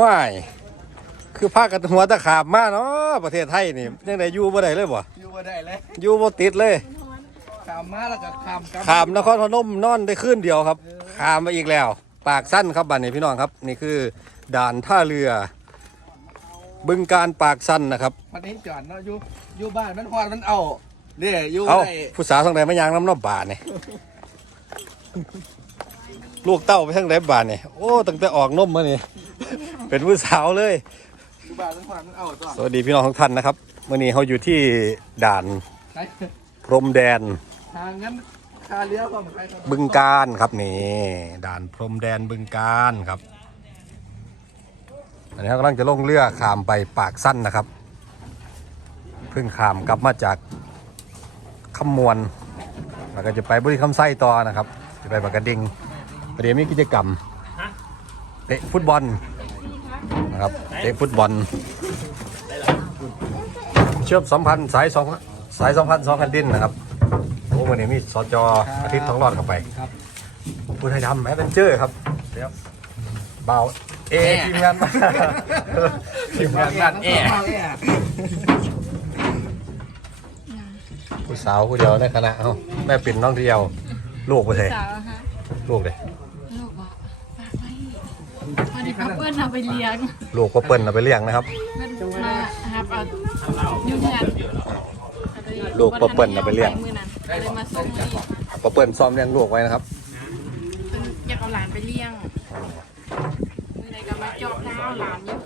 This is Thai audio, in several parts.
ว้ายคือภาคกันหัวตะขาบมาเนาะประเทศไทยนี่ยังไดอยู่บ่ได้เลยบ่อยู่มาได้เลยอยู่บ่ติดเลยขามมาแล้วก็ขามกลับขามนครพนมนอนได้คืนเดียวครับขามมาอีกแล้ว ปากสั้นครับบัดนี้พี่น้องครับ นี่คือด่านท่าเรือ บึงการปากสั้นนะครับมันเห็นจอดเนาะอยู่อยู่บ้านมันฮอดมันเอาเนี่ยอยู่เอาได้ผู้สาวทางไหนมายางน้ำนอบบาทนี่ ลูกเต้าไปทางไหนบาทนี่โอ้ตั้งแต่ออกนมมานี่เป็นผู้สาวเลยอยู่บ้านมันฮอดมันเอาตัวสวัสดีพี่น้องทุกท่านนะครับวันนี้เขาอยู่ที่ด่านใช่พรมแดนทางนั้นคาเลี้ยวก็มันไปทางบึงการครับนี่ด่านพรมแดนบึงการครับอันนี้เรากำลังจะลงเรือข้ามไปปากสั้นนะครับ เพิ่งข้ามกลับมาจากขมวนแล้วก็จะไปบุรีคำไส้ต่อนะครับ จะไปปากกระดิ่งประ เดี๋ยวมีกิจกรรมเตะฟุตบอลนะครับเตะฟุตบอล เชื่อมสัมพันธ์สายสองสายสัมพันธ์สองแผ่นดินนะครับโอ้วันนี้มีสจอาทิตย์ทองรอดเข้าไปครับผู้ไทยดำแอดเวนเจอร์ครับเดี๋ยวเบาเอทีมงานทีมงานบ้านเอผู้สาวผู้เดียวในคณะเอ้าแม่ปิ่นน้องเดียว ลูกไปเลยสาวฮะลูกเลย ลูกบอกฝากไว้ พอดีพ่อเปิ้ลเอาไปเลี้ยงลูกก็เปิ้ลเอาไปเลี้ยงนะครับเพิ่นมาครับเอาอยู่เงินลูกพ่อเปิ้ลเอาไปเลี้ยง มือนั้นก็เลยมาส่งนี่พอเปิ้ลซ้อมเลี้ยงลูกไว้นะครับ เพิ่นอยากเอาหลานไปเลี้ยงมือไหนก็มาจอบเท้าหลานอยู่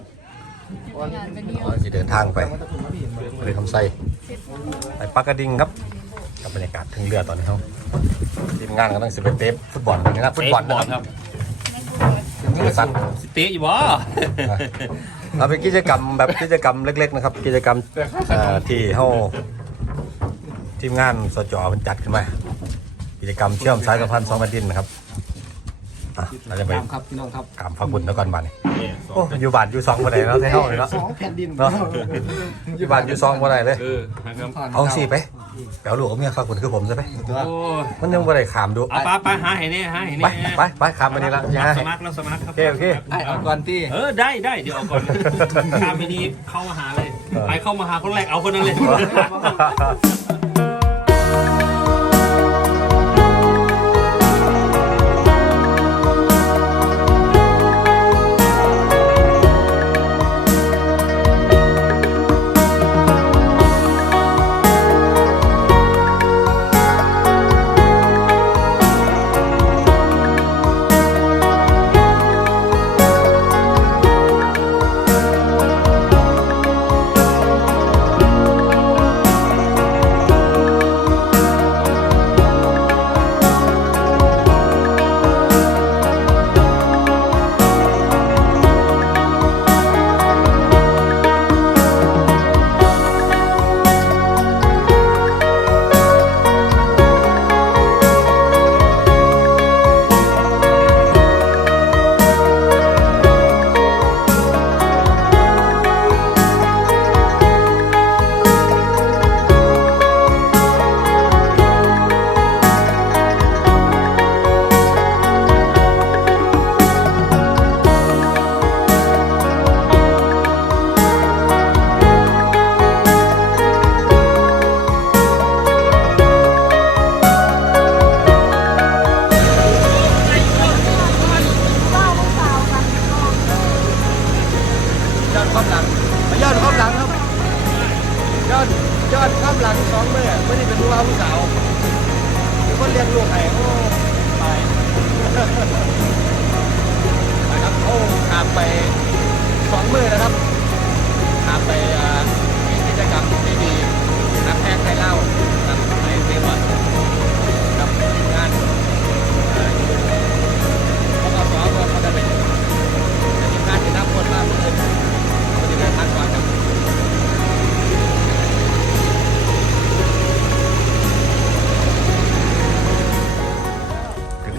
อยากเอาหลานไปเลี้ยงอ๋อจะเดินทางไปเลยคำไส้ไปปักกระดิ่งครับกับบรรยากาศถึงเรือตอนนี้เขาทีมงานกำลังสิไปเตะฟุตบอลนะครับฟุตบอลนะครับ เรือสั้นสิเตะอยู่บ่เราเป็นกิจกรรมแบบกิจกรรมเล็ก ๆ นะครับ กิจกรรมเอ่อที่เขาทีมงานสจมันจัดขึ้นมากิจกรรมเชื่อมสายสัมพันธ์สองแผ่นดินนะครับอะเราจะไปครับพี่น้องครับกราบพระคุณแล้วก่อนบ้านนี้โอ้อยู่บ้านอยู่ซองบ่ได้แล้วใช่เท่าเลยเนาะสองแผ่นดินเนาะอยู่บ้านอยู่ซองบ่ได้เลย เออทางนั้นเอาสิไป แปลลูกกับเมียฝากคุณคือผมใช่ไหมโอ้ยมันยังบ่ได้ขามดูเอาไปไปหาให้เนี่ยหาให้ไปเนี่ยไปไปขามมานี่ละอย่าสมัครแล้วสมัครครับโอเคโอเค ไอ้เอาก่อนที่เออได้ได้เดี๋ยวเอาก่อนข้ามไปดีเข้ามาหาเลยไปเข้ามาหาคนแรกเอาคนนั้นเลย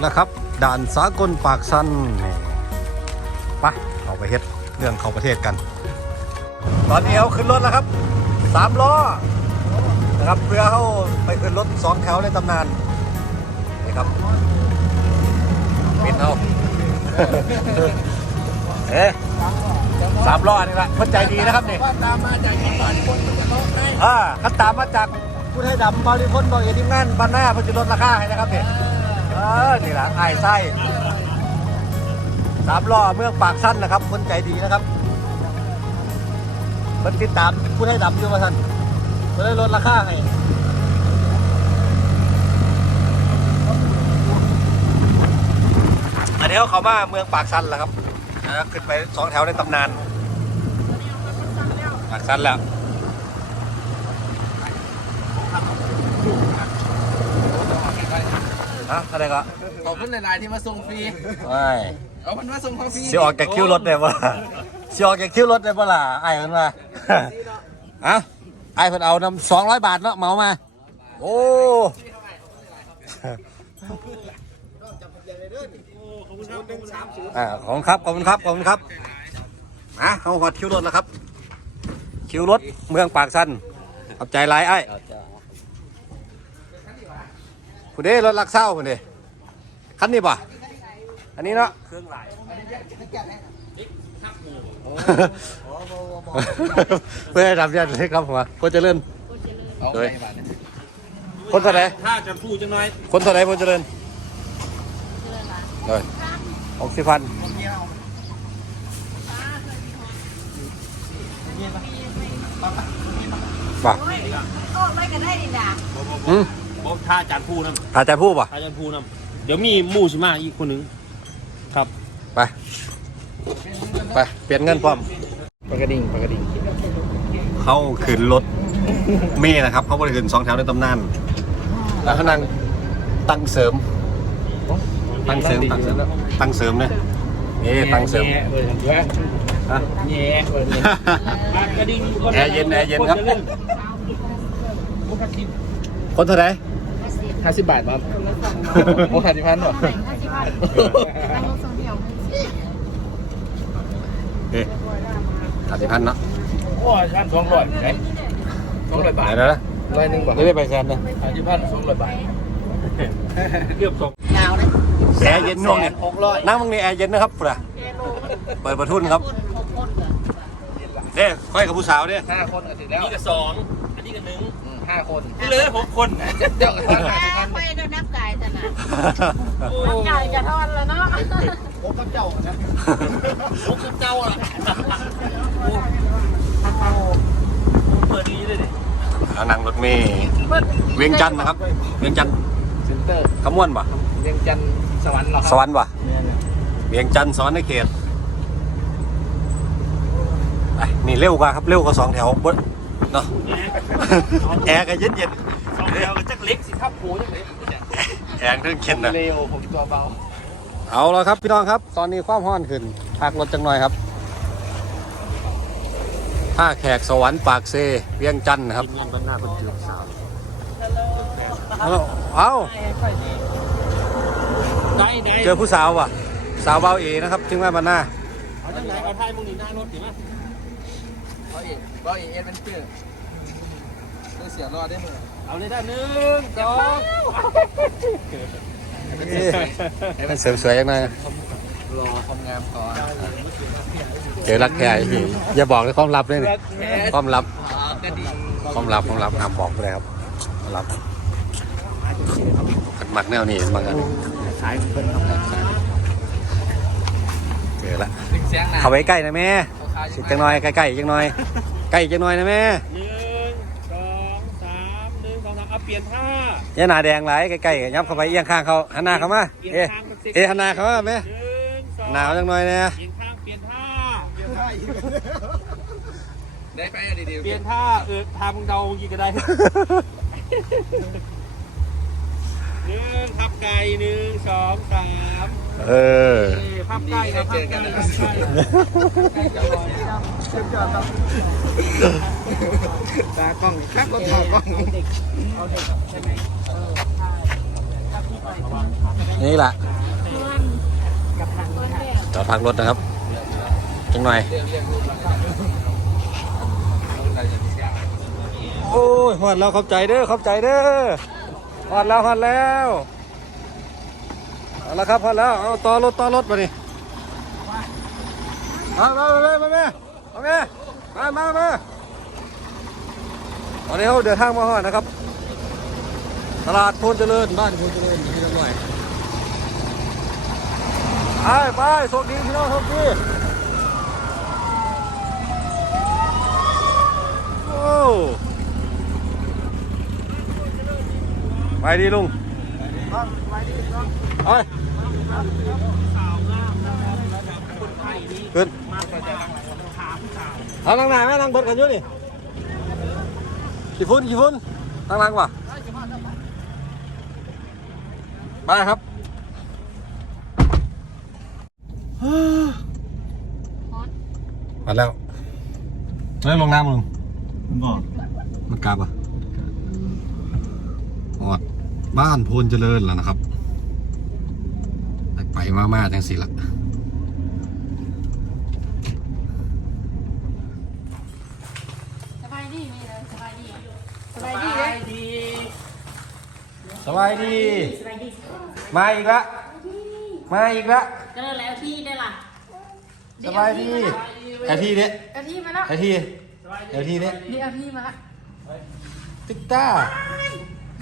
ถึงแล้วครับ ด่านสากลปากสันนี่ไปเอาไปเฮ็ดเรื่องเข้าประเทศกัน ตอนนี้เขาขึ้นรถแล้วครับสามล้อนะครับเพื่อเขาไปขึ้นรถสองแถวในตำนานนี่ครับปิดเอาเอ๊ะสามล้อนี่แหละคนใจดีนะครับนี่ว่าตามมาจากจังหวัดคนมันจะลดให้อ่าคันตามมาจากผู้ให้ดำบริพนบอกเอทีมงานบ้านหน้าเพิ่นจะลดราคาให้นะครับนี่ เออนี่แหละไอ้ไส้สามล้อเมืองปากสั้นนะครับ คนใจดีนะครับเพิ่นติดตามผู้ให้ดำอยู่ว่าท่านเพิ่นเลดราคาให้อันนี้เขามาเมืองปากสั้นแล้วครับขึ้นไปสองแถวในตำนานปากสั้นแล้ว ฮะอะไรก็ขอบคุณหลายๆที่มาส่งฟรี ไม่เอามันมาส่งของฟรีสิออกแกคิวรถได้บ่ล่ะสิออกแกคิวรถได้บ่ล่ะไอ้ายมันมาฮะไอ้ายเพิ่นเอานำสองร้อยบาทเนาะเหมามา โอ้ อ่าขอบคุณครับ ขอบคุณครับ ขอบคุณครับอะเขาหอดคิวรถแล้วครับ คิวรถเมืองปากสันขอบใจหลายไอ้ายคุ ณเด้รถลักเศร้าคุณเด้คันนี้ป่ะอันนี้เนาะเครื่องหลายเพื่อให้ทำยันให้ครับหัวคนเจะเล่นเอาเฮ้ไปยบาทเนี่ยคนเท่าไหรถ้าจะพูดจังน้อยคนเท่าไหรคนเจะเล่นเลยหกสิบพันป่ะโอ้ไม่ก็ได้ดิด่าอืม บอกถ้าอาจารย์พูดนะอาจจะพูดป่ะถ้าอาจารย์พูดนะเดี๋ยวมีหมู่ชิมาอีกคนหนึงครับไปไปเปลี่ยนเงินพร้อมปากกระดิ่งปากกระดิ่งเข้าขึ้นรถเมย์นะครับ เขาบริขึ้นสองแถวในตำนานแล้วเขานั่งตั้งเสริม ตั้งเสริมตั้งเสริมตั้งเสริมเนี่ยนี่ตั้งเสริมแง่เว้ยแง่ฮะแง่เว้ยปากกระดิ่งคแอร์เย็นแอร์เย็นครับจะล่พวกพักกินคนเท่าไหร ห้าสิบบาทครับโอ้ห้าสิบพันหรอห้าสิบบาทนั่งรถสองแถวเอ๊ะห้าสิบพันเนาะโอ้ยท่านสองร้อยไหนสองร้อยบาทไหนนะร้อยหนึ่งบาทไม่ได้ไปแซนนะห้าสิบพันสองร้อยบาทเกือบสองยาวเลยแอร์เย็นน่วงเนี่ยหกร้อยนั่งมึงนี่แอร์เย็นนะครับป่ะเปิดประทุนครับเด้ค่อยกับผู้สาวเด้ห้าคนก็ถึงอัแล้นวนี้ก็สองอันนี้ก็หนึ่งอืมห้าคนนี่เลยหกคนเจ้าก็ ห้าแม่สิบพันไปก็นับไก่แต่น่ะโอ้นับไก่จะทอนแล้วเนาะโอ้กับเจ้านะหกสิบเก้าอะเปิดดีเลยดิเอานั่งรถเมย์เวียงจันทน์นะครับ เวียงจันทน์เซ็นเตอร์ขมวนป่ะเรียงจันทร์สวรรค์เหรอคสรับวรรค์ป่ะเวียงจันทน์สวรรค์ในเขตไปนี่เร็วกว่าครับเร็วกว่าสองแถวบนเนาะแอร์ก็เย็นเย็นสองเดียวกับจักเล็กสิครับโผล่ยังไงๆ แอร์เครื่องเข็นนะเร็วผมตัวเบา เอาแล้วครับพี่น้องครับ ตอนนี้ความห้อนขึ้นพักรถจังหน่อยครับท่าแขกสวรรค์ปากเซเวียงจันทน์นะครับเงินบรรณาเป็นจุดสาวเอาเอาได้ได้เจอผู้สาวว่ะ สาวเบาเอนะครับถึงแม่บรรณาเอาจังไหนเอาไทยมึงนี่หน้ารถดิมั้ยเขาเองเขาเองเอ็นเป็นเพื่อนเพื่อเสียรอดได้มั้ย เอาเลยได้หนึ่งสองให้มันเสริมๆยังไงรอความงามก่อนเจอรักแท้อีกอย่าบอกเลยความลับเลยนี่ความลับก็ดีความลับความลับห้ามบอกเลยครับความลับกันมักแนวนี้บางอันขายเป็นทำงานเจอละดึงเสียงหนาเข้าไปใกล้นะแม่สิจังหน่อยใกล้ๆจังหน่อยใกล้จังหน่อยนะแม่ ปลี่ยนท่าอย่าหน้าแดงไหลายใกล้ๆยับเข้าไปเอียงข้างเขาหันหน้าเข้ามาเอ๊ะเอ๊ะหันหน้าเข้ามาแม่หนึ่งสองหนาวจังหน่อยเนี่ยเปลี่ยนข้างเปลี่ยนท่าได้ไปอะดีๆเปลี่ยนท่าเออท่ามึงเดากี่ก็ได้หนึ่งทับไก่หนึ่งสองสามเออเอ้ยพับไก่ครับพับไก่พับไก่ ตากล้องข้างก็ตากล้องนี่แหละจอดพักรถนะครับจังหน่อย โอ้ยฮอดแล้วขอบใจเด้อขอบใจเด้อฮอดแล้วฮอดแล้วเอาละครับฮอดแล้ว เอาต่อรถต่อรถมาดิเอาไปไปไป ไปเอาแม่มามามาตอนนี้เขาเดินทางมาฮอดนะครับ ตลาดโพนเจริญบ้านโพนเจริญอยู่ที่น้ำหน่อยไปไปโชคดีพี่น้องโชคดีโอ้ไปดีลุงไปคนไทยนี่ขึ้น เอานั่งไหนแม่นั่งเบิดกันอยู่นี่กี่ฟุ้นกี่ฟุ้นนั่งหลังว่ะไปครับมาแล้วไม่ลงน้ำมึงบอกมันกลับอะหอดบ้านโพนเจริญแล้วนะครับ ไปมาๆจังสิละ สบายดีมีเลยสบายดีสบายดี ไป เลย ดี สบายดีมาอีกละ มาอีกละก็เลยแล้วที่ได้ล่ะสบายดีไอที่เนี้ยเอาที่มาแล้วไอที่ไอที่เนี้ยเดี๋ยวเอาที่มาละตุ๊กตา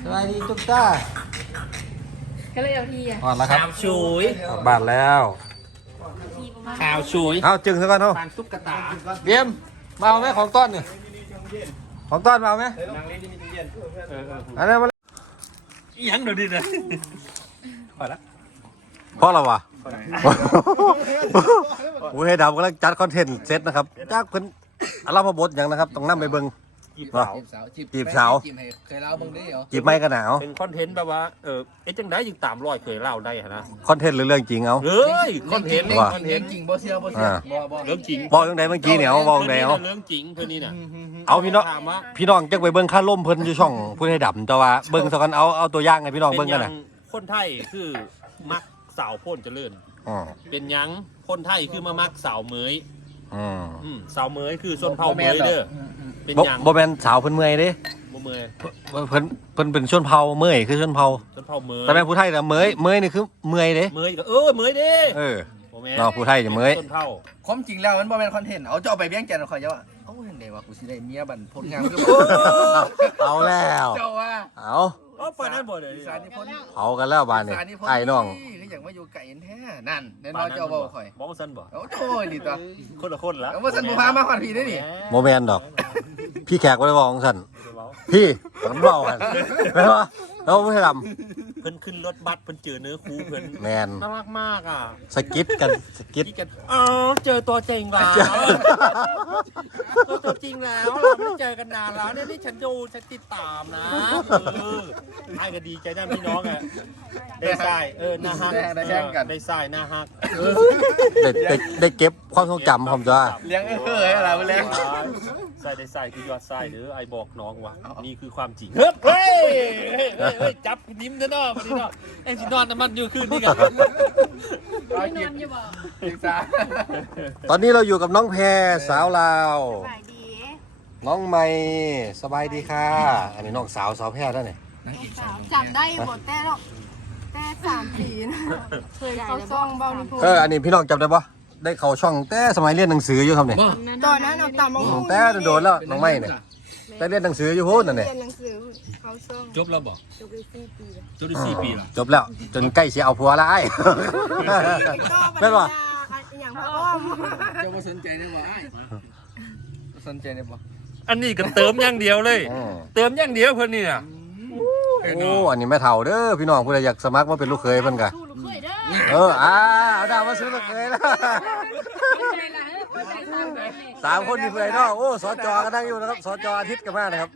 สบายดีตุ๊กตาก็เลยเอาที่อะอ่อนแล้วครับข่าวชุยออกบ้านแล้วข่าวชุยเอาจึงซะก่อนเท่าปานตุ๊กตาเบียมมาเอาไหมของต้อนเนี่ยของต้อนมาเอาไหมเออเอออันนั้นมา อีหยังเดี๋ยวดิเลยพอละเพราะอะไรวะโอ้ยดำกำลังจัดคอนเทนต์เซตนะครับจากเพิ่นอารามาบทอย่างนะครับ ต้องนั่งไปเบิ่ง จีบว่ะสาวจีบสาวจีบจีบสาวจีบให้เคยเล่าบ้างได้เหรอจีบไม่กันหนาวเป็นคอนเทนต์แบบว่าเออเอ๊ะจังได้ยิงตามรอยเคยเล่าได้หะนะคอนเทนต์หรือเรื่องจริงเอาเฮ้ยคอนเทนต์ว่ะคอนเทเห็นนต์จริงบ่เชื่อบ่เชื่ออ่าบ่บ่เรื่องจริงบอกยังไงเมื่อกี้เนี่ยเอาบอกยังไงเอาเรื่องจริงเพื่อนนี่น่ะเอาพี่น้องถามว่าพี่น้องจักไปเบิ่งค่าล่มเพิ่นอยู่ช่องพูดให้ดำแต่ว่าเบิ่งซะกันเอาเอาตัวอย่างให้พี่น้องเบิ่งกันน่ะป็หยังคนไทยคือมักสาวโพ่นเจริญอ๋อเป็นหยังคนไทยคือมามักสาวเหมยอืมอืมสาวเหมยคือชนเผ่าเหมยเด้อ เป็นบ่หยังบ่แม่นสาวเพิ่นเมื่อยเด้บ่เหมยเพิ่นเพิ่นเป็นชนเผ่าเมื่อยคือชนเผ่าชนเผ่าเหมยแต่แม่นผู้ไทยน่ะเมื่อยเมื่อยนี่คือเมื่อยเด้เหมยก็เออเหมยเด้เออบ่แม่นเนาะผู้ไทยจะเหมยชนเผ่าความจริงแล้วมันบ่เป็นคอนเทนต์เอาจะเอาไปเบี้ยงแกนข่อยจะว่าเอ้าเห็นได้ว่ากูสิได้เมียบันผลงานคือเอาแล้ว เจ้าว่าเอา เออปานนั้นบ่ได้สารนิพนธ์เอากันแล้วบานนี่สารนิพนธ์ไอ้น้องคืออย่างว่าอยู่ไก่แท้นั่นแน่นอนเจ้าบ่ข่อยบ่ซั่นบ่โอ้โหนี่ตัวคนละคนละเอาว่าสันบ่พามาฮอดพี่ได้นี่โมแมนดอก พี่แขกบ่ได้บอกของฉันพี่ผมเว้ากันแม่นบ่เราบ่ให้ดำเพิ่นขึ้นรถบัสเพิ่นเจอเนื้อคู่เพิ่นแมนน่ารักมากอะสกิดกันสกิด ที่กันอ๋อเจอตัวจริงแล้วเจอตัวจริงแล้วเราไม่ได้เจอกันนานแล้วเนี่ยนี่ฉันดูฉันติดตามนะเออไอ้ก็ดีใจนะพี่น้องอะได้ทรายเออหน้าฮักได้ทรายหน้าฮักได้ได้ได้เก็บความทรงจำผมจ้า เลี้ยงเอ้ยเอ้ยอะไรบ่เลี้ยงท รายได้ทรายคือยอดทรายเด้อไอ้บอกน้องว่านี่คือความจริงเฮ้ยเฮ้ยเฮ้ยเฮ้ยจับนิ้มเด้อเนาะวันนี้เนาะไอ้สินอนน้ำมันอยู่คืนนี่กันเอากินจีบสาวตอนนี้เราอยู่กับน้องแพรสาวลาว สบายดี น้องไม่สบายดีค่ะ อันนี้น้องสาวสาวแพรนั่นนี่จำได้หมดแต่หรอกแต่สามปีนะเคยเขาซ่องเบาลิพูเอออันนี้พี่น้องจำได้ปะ ได้เข้าช่องแต่สมัยเรียนหนังสืออยู่ครับเนี่ยตอนนั้นเอาตามมาอืมแต่โดนแล้วน้องไม่เนี่ยแต่เรียนหนังสืออยู่พูดนั่นเนี่ยเรียนหนังสือเขาซ่องจบแล้วบอกจบไปสี่ปีแล้วจบได้สี่ปีละจบแล้ว จนใกล้เสียเอาผัวแล้วไอ้แม่นบ่อย่างพระอ้อมเจ้าบ่สนใจได้บ่อ้ายสนใจได้บ่อันนี้ก็เติมอย่างเดียวเลยอืมเติมอย่างเดียวเพิ่นนี่น่ะโอ้อันนี้แม่เฒ่าเด้อพี่น้องผู้ใดอยากสมัครมาเป็นลูกเคยเพิ่นกะสู้ลูกเคยเด้อเอออ่าเอาดาวมาซื้อลูกเคยแล้วใจละเฮ้ยคนใจสามคนนี่สามคนนี่เพื่อนเนาะโอ้สอจอกันนั่งอยู่นะครับสอจออาทิตย์กันมากนะครับ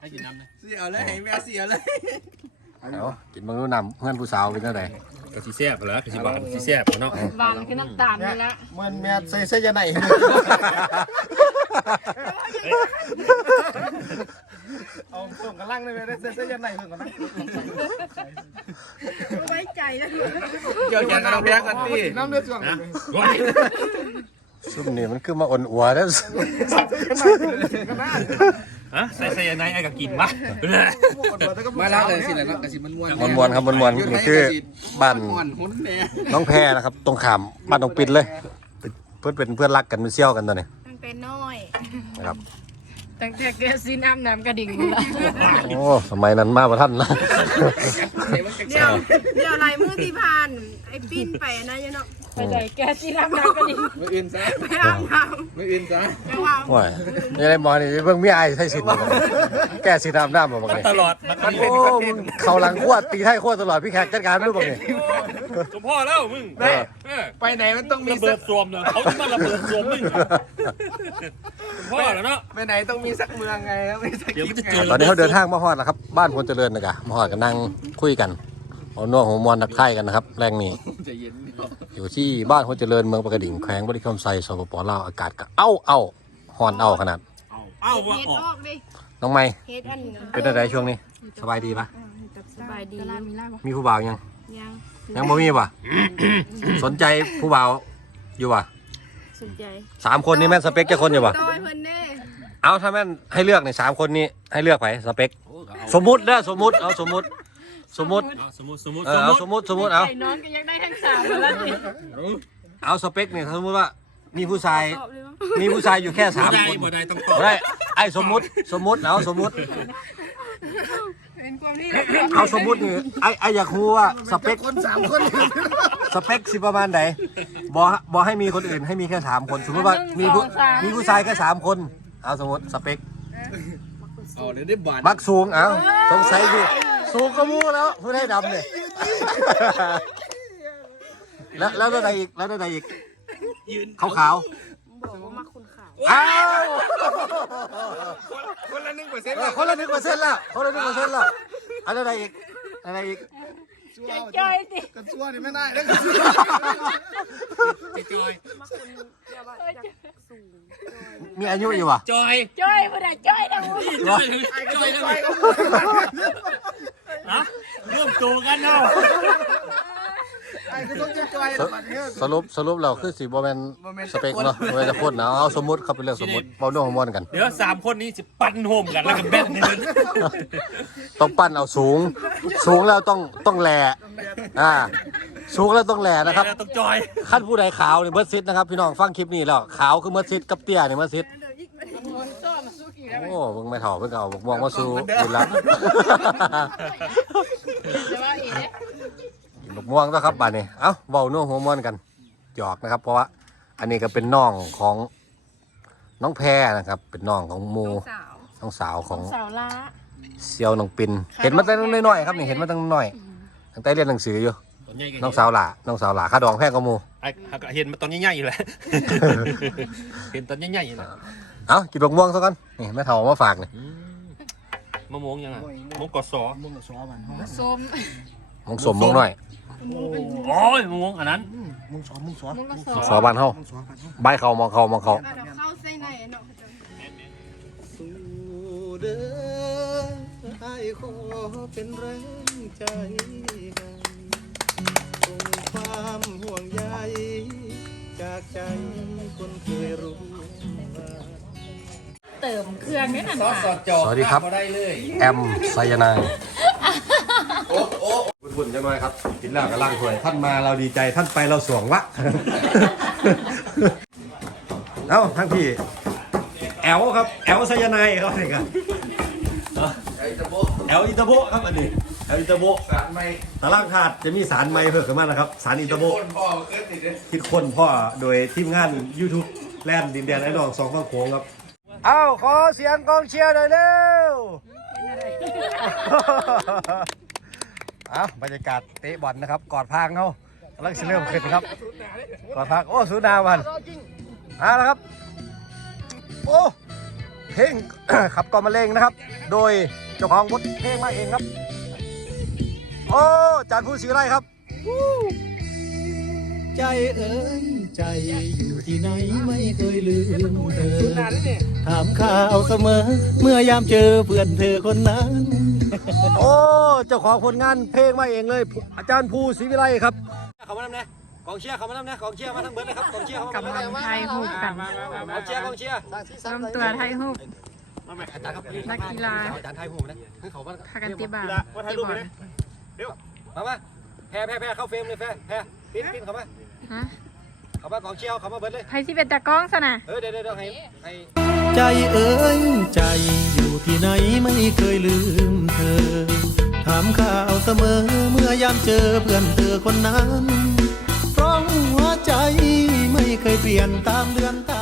ให้กินน้ำนะเสียเลยให้แม่เสียเลยเอากินบางรู้นำเพื่อนผู้สาวเป็นเท่าไหร่กะสิแซ่บเหรอกะสิหวานกะสิแซ่บเนาะบานคือน้ำตาลนี่ละมันแม่ใส่เสื้อยาไหน เอางกันล่างได้ไหมได้เสื้อยาไหนส่งกันนะไว้ใจนะเกี่ยวแกับน้องแพรกันตีน้ำเลือดจ่วงนซุ่มนี่มันคือมาอ่อนอัวแล้วฮะใส่ใส่ยังไงไอ้ก็กินวะมาแล้างเลยสิแหละเนาะกระสิมันมวนมวนครับมวนมวนนี่คือบ้านม้นน้องแพรนะครับ ตรงขามบ้านตรงปิดเลย เพื่อนเป็นเพื่อนรักกันเป็นเซี่ยวกันตอนนี้ตั้งแต่น้อยนะครับ ตั้งแต่เกิดซีน้ำน้ำกระดิ่งหมดละโอ้สมัยนั้นมาประท่านนะ เดี๋ยวเดี๋ยวลายมือที่ผ่านไอ้ปิ้นไปนะยะเนาะไปไหนแกซีน้ำน้ำกระดิ่งไม่อื่นซะไปอาบน้ไม่อื่นซะำไปว่าว้ายนี่ได้หมอนี่เบิ่งมีอายใส่สิทธิ์บ่แก้สิทธิ์น้ำน้ำบ่บักนี่ตลอด มันโอ้มึงเข้าหลังขวดตีไทยขวดตลอดพี่แขกจัดการไม่รู้บักนี่ สมพ่อแล้วมึงเออ เออไปไหนมันต้องมีระเบิสัดกสวมเลยเขาจะมาระเบิดสวมมึงอะสมพ่อแล้วเนาะ ไปไหนต้องมีสักเมืองไงต้องมีสักเดี๋ยวมันจะเจไงอตอนนี้เขาเดินทางมาฮอดแล้วครับ บ้านพลเจริญนะกะมาฮอดกันนั่งคุยกันเอานัวหัวมวนทักทายกันนะครับ แรงนี้จะเย็นเนาะอยู่ที่บ้านพลเจริญเมืองปากกดิ่งแขวงบริคมไซสปปลาวอากาศก็เอ้าเอ้าฮอนเอ้าขนาดเอ้าว่าเฮ็ดออกออกดิน้องไม้เฮ็ดอันเป็นอะไรช่วงนี้ สบายดีปะสบายดีตลาดมีลาบมีผู้บ่าวยังยัง ยังบ่มีปะสนใจผู้บ่าวอยู่ปะสนใจสามคนนี้แม่นสเปคจะคนอยู่ปะต้อยเพิ่นเด้เอาถ้าแม่นให้เลือกในสามคนนี้ให้เลือกไปสเปคสมมุติเด้อสมมุติเอาสมมุติ สมมุติเอาสมมติสมมติเออเอาสมมุติสมมุติเอาไอ้น้องก็ยังได้ทั้งสามแล้วสิเอาสเปคเนี่ยสมมุติว่ามีผู้ชายตอบเลยว่ามีผู้ชายอยู่แค่สามได้คนบ่ได้ต้องตอบบ่ได้ไอ้สมมุติสมมุติเอาสมมุติ เป็นความที่เอาสมมุตินี่ไอ้ไอ้อยากรู้ว่าสเปคคนสามคนสเปคสิประมาณไหนบอบ่ให้มีคนอื่นให้มีแค่สามคน สมมติว่ามีผู้มีผู้ชายแค่สามคน เอาสมมติสเปคอ๋อเดี๋ยวได้บาดมักสูงเอาสงสัยอยู่สูงก็มูแล้วผู้ได้ดำเนี่ยแล้วแล้วได้อีกแล้วได้อีกยืนขาวขาวบอกว่ามาคุณ ขาวๆอ้าวคนละหนึ่งเปอร์เซ็นต์เออคนละหนึ่งเปอร์เซ็นต์ละคนละหนึ่งเปอร์เซ็นต์ละอันได้อีกอะไรอีกจ้อยดิกันซัวนี่ไม่ได้แล้วจอยมาคุณเรียกว่าอยากสูงมีอายุอยู่วะจอยจ้อยบ่ได้จ้อยนะมึงจอยจอยจอยฮะร่วมตัวกันเนาะ ไอ้ก็ต้องจะจอย สสรุปสรุปเราคือสีบอแมนสเปคเนาะบอแมนจะพูดนะเอาสมมติเขาเป็นเรื่องสมมติเบาโน้องมวนกันเดี๋ยวสามคนนี้จะปั่นโฮมกันแล้วกันแบนนี่ต้องปั้นเอาสูง สูงแล้วต้องต้องแหล่อ่าสูงแล้วต้องแหล่นะครับต้องจอยขั้นผู้ใดขาวเนี่ยเมื่อซิดนะครับพี่น้องฟังคลิปนี้แล้วขาวคือเมื่อซิดกับเตี้ยเนี่ยเมื่อซิดโอ้เพิ่งไม่ถอดเพิ่งเอาบอกมองว่าสู้กินแล้วแต่ว่าเอ๋บ กม่วงแล้วครับบ้านนี้เอ้าเบาน่วหัวม้วนกันหยอกนะครับ เพราะว่าอันนี้ก็เป็นน้องของน้องแพรนะครับ เป็นน้องของหมูสาวน้องสาวของสาวละ เซียวน้องปิน เห็นมาตั้งน้อยๆครับนี่เห็นมาตั้งน้อยตั้งแต่เรียนหนังสืออยู่น้องสาวหล่าน้องสาวหล่าค่าดองแพงกว่าหมูไอ้เห็นมาตอนใหญ่ๆอยู่แหละเห็นตอนใหญ่ๆอยู่แหละเอ้ากินบกม่วงซะก่อนนี่แม่เฒ่าเอามาฝากนี่มะม่วงยังไงมะม่วงกอสอส้มมงสมมงหน่อย โอ้ยมะม่วงอันนั้นมุกละสมองงสอบ้านเฮาใบายเขามองเขามองเขาเดี๋ยวเข้าใส่ในเนาะสู่เด้อไอ้ขอเป็นแรงใจให้ส่งความห่วงใยจากใจคนเคยรู้ว่า เติมเครื่องนี่น่ะซอสสอดจอสวัสดีครับ ได้เลย แอมไซยาไนาย บุญๆจังเลยครับกินแล้วก็ล่างถ้วยท่านมาเราดีใจท่านไปเราสวงวะ เอ้าทั้งพี่ แอลครับ แอลไซยาไนายครับนี่ครับไอ้ตะโบแอลอินเตอร์โบครับอันนี้แอลอินเตอร์โบสารไม่ตารางถาดจะมีสารไม้เพิ่มขึ้นมานะครับ สารอินเตอร์โบคนพ่อเกิดติดเลยคิดคนพ่อโดยทีมงาน YouTube แลนดินแดนไอ้ดองสองฝั่งโขงครับ เอ้าขอเสียงกองเชียร์หน่อยเร็ว เอ้าบรรยากาศเตะบอลนะครับ กอดพางเขากำลังจะเริ่มขึ้นครับ กอดพางโอ้สูนาวันเอาละครับ โอ้เพลงขับกล่อมมะเร็งนะครับ โดยเจ้าของบทเพลงมาเองครับ โอ้จานผู้สีไรครับ ใจเอ๋ย ใจอยู่ที่ไหนไม่เคยลืมเธอ ถามข่าวเสมอ เมื่อยามเจอเพื่อนเธอคนนั้น โอ้เจ้าของผลงานเพลงมาเองเลย อาจารย์ภูศรีวิไลครับเขามาทำนะกองเชียร์เขามาทำนะกองเชียร์มาทั้งเบิร์ดเลยครับกองเชียร์เขามากำลังไทยฮูกกันกองเชียร์กองเชียร์รวมตัวไทยฮูกมาไหมอาจารย์ครับนักกีฬาอาจารย์ไทยหูนะให้เขามาพากันตีบากีฬามาถ่ายรูปเลยเร็วมามาแพ้แพ้แพ้เข้าเฟรมเลยแพ้แพ้ปิ้นปิ้นเข้ามาฮะ เขามากองเชียวเขามาเบิดเลยไทยที่เป็นตากล้องซะนะเออเดี๋ยวเดี๋ยวเดี๋ยวให้ให้ใจเอ๋ยใจอยู่ที่ไหนไม่เคยลืมเธอ ถามข่าวเสมอเมื่อยามเจอเพื่อนเธอคนนั้น เพราะหัวใจไม่เคยเปลี่ยนตามเดือนตาม